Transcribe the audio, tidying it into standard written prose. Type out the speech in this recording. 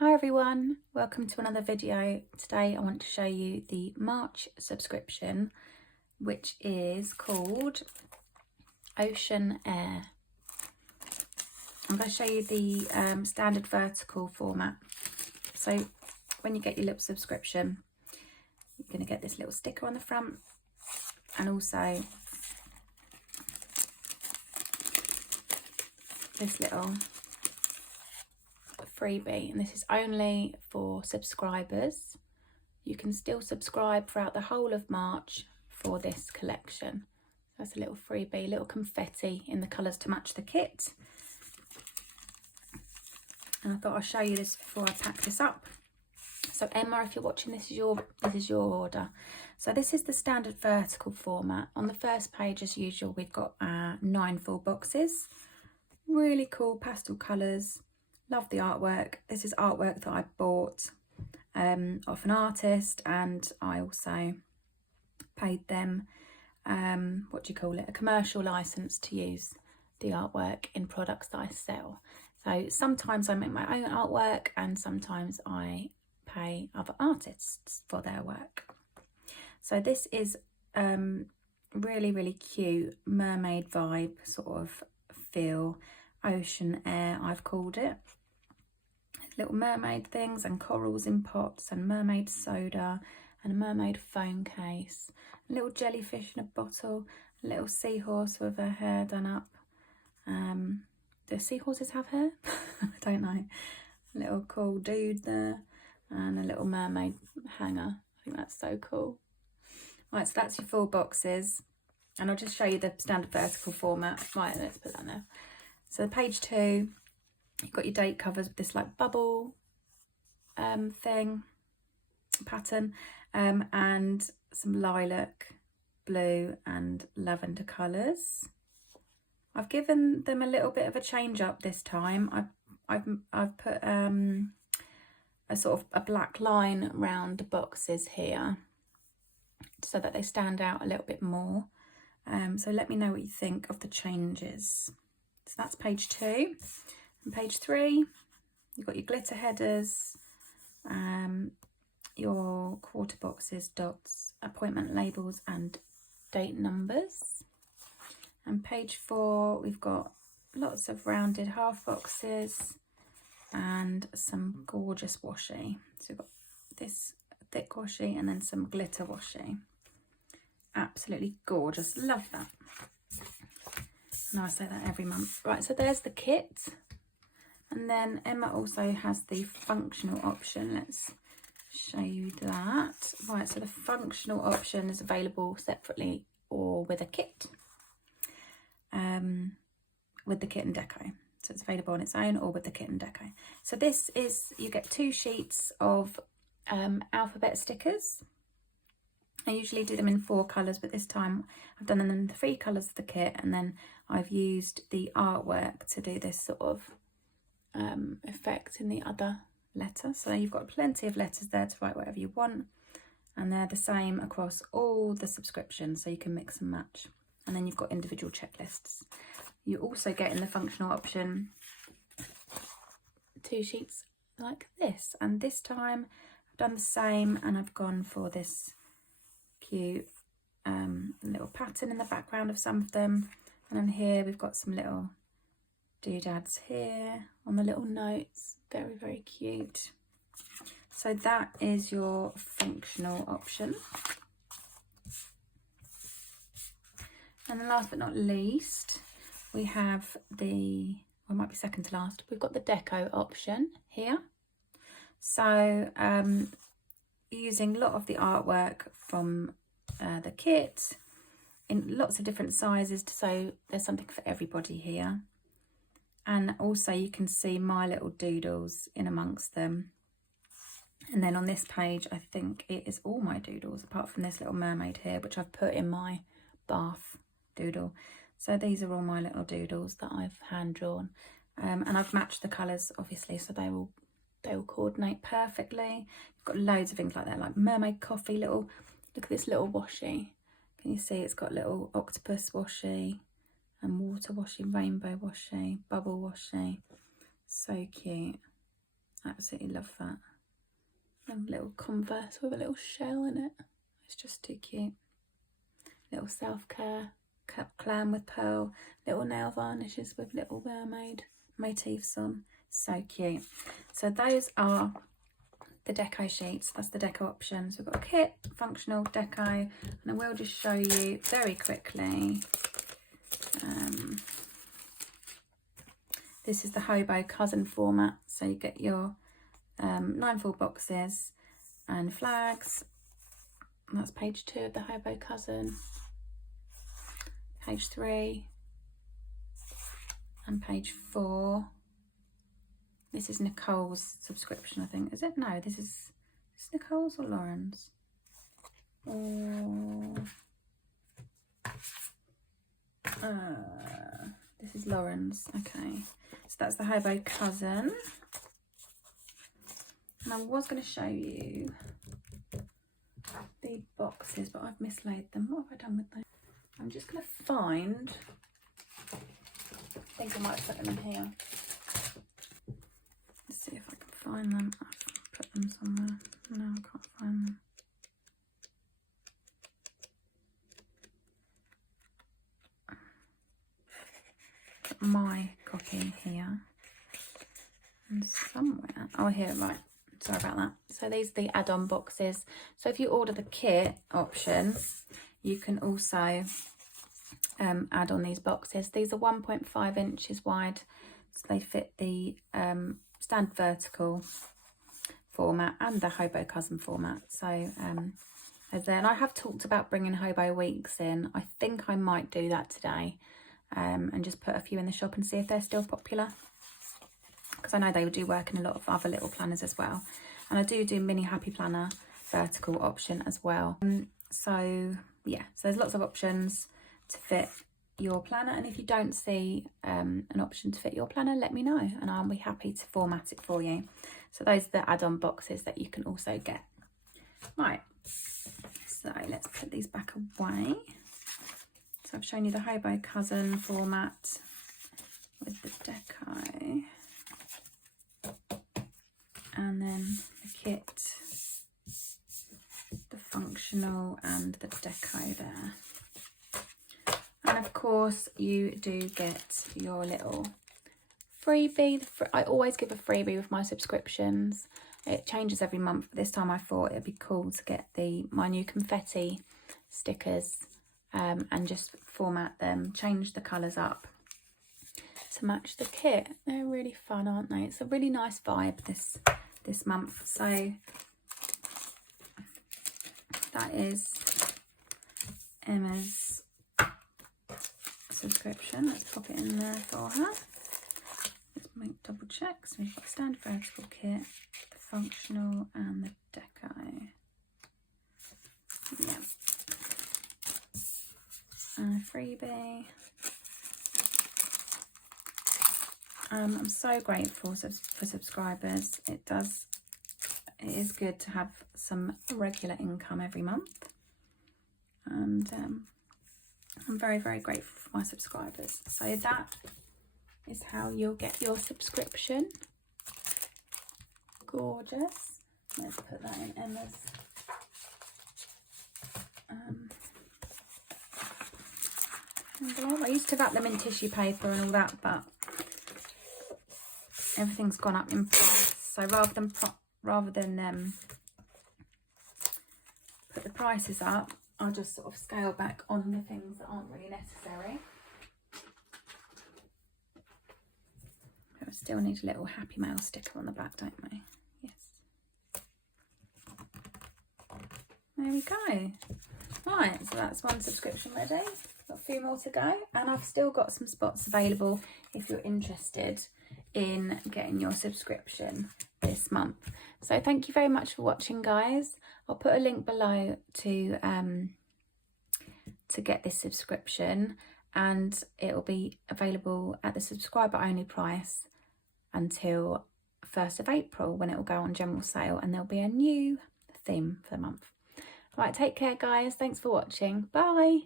Hi everyone, welcome to another video. Today I want to show you the March subscription, which is called Ocean Air. I'm going to show you the standard vertical format. So when you get your little subscription, you're going to get this little sticker on the front and also this little freebie, and this is only for subscribers. You can still subscribe throughout the whole of March for this collection. That's a little freebie, a little confetti in the colours to match the kit. And I thought I'd show you this before I pack this up. So Emma, if you're watching, this is your order. So this is the standard vertical format. On the first page, as usual, we've got 9 full boxes. Really cool pastel colours. Love the artwork. This is artwork that I bought off an artist, and I also paid them a commercial license to use the artwork in products that I sell. So sometimes I make my own artwork and sometimes I pay other artists for their work. So this is really cute mermaid vibe sort of feel. Ocean Air, I've called it. Little mermaid things and corals in pots and mermaid soda and a mermaid phone case, a little jellyfish in a bottle, a little seahorse with her hair done up. Do seahorses have hair? I don't know. A little cool dude there and a little mermaid hanger. I think that's so cool. Right, so that's your full boxes, and I'll just show you the standard vertical format. Right, let's put that there. So page 2, you've got your date covers with this like bubble pattern, and some lilac, blue and lavender colours. I've given them a little bit of a change up this time. I've put a sort of a black line around the boxes here so that they stand out a little bit more. So let me know what you think of the changes. So that's page 2. And page 3, you've got your glitter headers, your quarter boxes, dots, appointment labels and date numbers. And page 4, we've got lots of rounded half boxes and some gorgeous washi. So we've got this thick washi and then some glitter washi. Absolutely gorgeous, love that. No, I say that every month. Right, so there's the kit. And then Emma also has the functional option. Let's show you that. Right, so the functional option is available separately or with a kit. With the kit and deco. So it's available on its own or with the kit and deco. So this is, you get 2 sheets of alphabet stickers. I usually do them in 4 colours, but this time I've done them in the 3 colours of the kit, and then I've used the artwork to do this sort of effect in the other letter. So you've got plenty of letters there to write whatever you want, and they're the same across all the subscriptions, so you can mix and match. And then you've got individual checklists. You also get in the functional option 2 sheets like this, and this time I've done the same, and I've gone for this cute little pattern in the background of some of them. And then here we've got some little doodads here on the little notes. Very cute. So that is your functional option. And then last but not least, we have the, or it might be second to last, we've got the deco option here. So using a lot of the artwork from the kit in lots of different sizes, so there's something for everybody here. And also you can see my little doodles in amongst them. And then on this page, I think it is all my doodles apart from this little mermaid here, which I've put in my bath doodle. So these are all my little doodles that I've hand drawn, and I've matched the colours obviously, so they will coordinate perfectly. You've got loads of things like that, like mermaid coffee, little, look at this little washi. Can you see it's got little octopus washi and water washi, rainbow washi, bubble washi. So cute. Absolutely love that. And a little Converse with a little shell in it. It's just too cute. Little self-care clam with pearl. Little nail varnishes with little mermaid motifs on. So cute. So those are the deco sheets. That's the deco options. We've got a kit, functional, deco, and I will just show you very quickly. This is the Hobo Cousin format. So you get your 9 full boxes and flags. And that's page 2 of the Hobo Cousin. Page 3 and page 4. This is Nicole's subscription, I think. Is it? No, this is Nicole's or Lauren's? This is Lauren's. Okay, so that's the Hobo Cousin. And I was going to show you the boxes, but I've mislaid them. What have I done with them? I'm just going to find, I think I might have put them in here. Let's see if I can find them. I've put them somewhere. No, I can't find them. Got my copy here. And somewhere, oh here, right. Sorry about that. So these are the add-on boxes. So if you order the kit option, you can also add on these boxes. These are 1.5 inches wide, so they fit the standard vertical format and the Hobo Cousin format. So and I have talked about bringing Hobo Weeks in. I think I might do that today, and just put a few in the shop and see if they're still popular, because I know they do work in a lot of other little planners as well. And I do Mini Happy Planner vertical option as well. So yeah, so there's lots of options to fit your planner, and if you don't see an option to fit your planner, let me know and I'll be happy to format it for you. So those are the add-on boxes that you can also get. Right, so let's put these back away. So I've shown you the Hobo Cousin format with the deco, and then the kit, the functional and the deco there. And of course you do get your little freebie. I always give a freebie with my subscriptions. It changes every month, but this time I thought it'd be cool to get my new confetti stickers and just format them, change the colours up to match the kit. They're really fun, aren't they? It's a really nice vibe this month. So that is Emma's subscription. Let's pop it in there for her. Let's make double check. So we've got the standard vertical kit, the functional and the deco. Yeah. And a freebie. I'm so grateful for subscribers. It is good to have some regular income every month, and I'm very, very grateful for my subscribers. So that is how you'll get your subscription. Gorgeous. Let's put that in Emma's envelope. I used to wrap them in tissue paper and all that, but everything's gone up in price. So rather than put the prices up, I'll just sort of scale back on the things that aren't really necessary. We still need a little Happy Mail sticker on the back, don't we? Yes. There we go. Right, so that's one subscription ready. Got a few more to go, and I've still got some spots available if you're interested in getting your subscription this month. So thank you very much for watching, guys. I'll put a link below to get this subscription, and it will be available at the subscriber only price until 1st of April, when it will go on general sale, and there'll be a new theme for the month. Right, take care, guys. Thanks for watching. Bye.